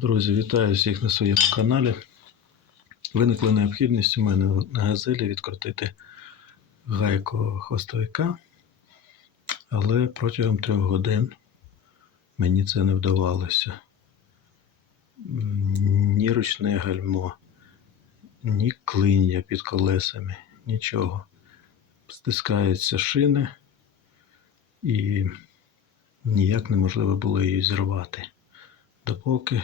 Друзі, вітаю всіх на своєму каналі. Виникла необхідність у мене на газелі відкрутити гайку хвостовика, але протягом трьох годин мені це не вдавалося. Ні ручне гальмо, ні клин'я під колесами, нічого. Стискаються шини і ніяк неможливо було її зірвати допоки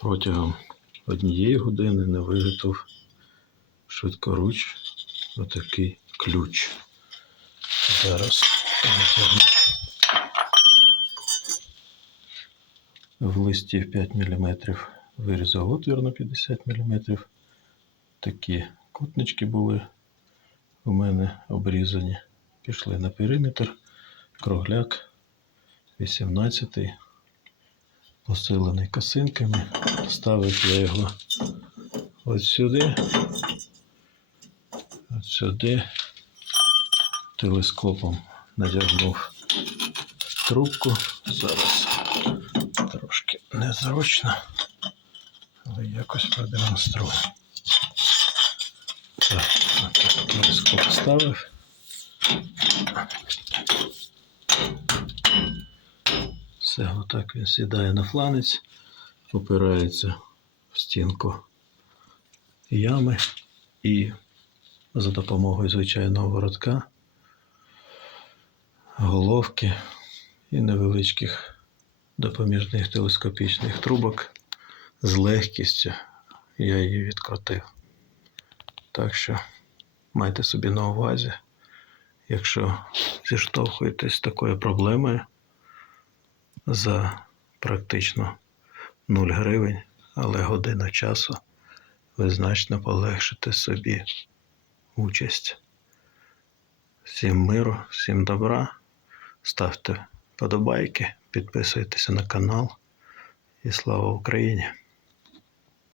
протягом однієї години не виготов швидкоруч отакий ключ. Зараз витягну в листі в 5 мм вирізав отвір на 50 мм. Такі кутнички були у мене обрізані. Пішли на периметр, кругляк 18 посилений косинками. Ставив я його от сюди, от сюди, телескопом надягнув трубку. Зараз трошки незручно, але якось продемонструю. Так, от телескоп ставив. Все, отак він сідає на фланець, опирається в стінку ями і за допомогою звичайного воротка, головки і невеличких допоміжних телескопічних трубок з легкістю я її відкрутив. Так що майте собі на увазі, якщо зіштовхуєтесь з такою проблемою, за практично 0 гривень, але година часу ви значно полегшите собі участь. Всім миру, всім добра. Ставте подобайки, підписуйтеся на канал. І слава Україні!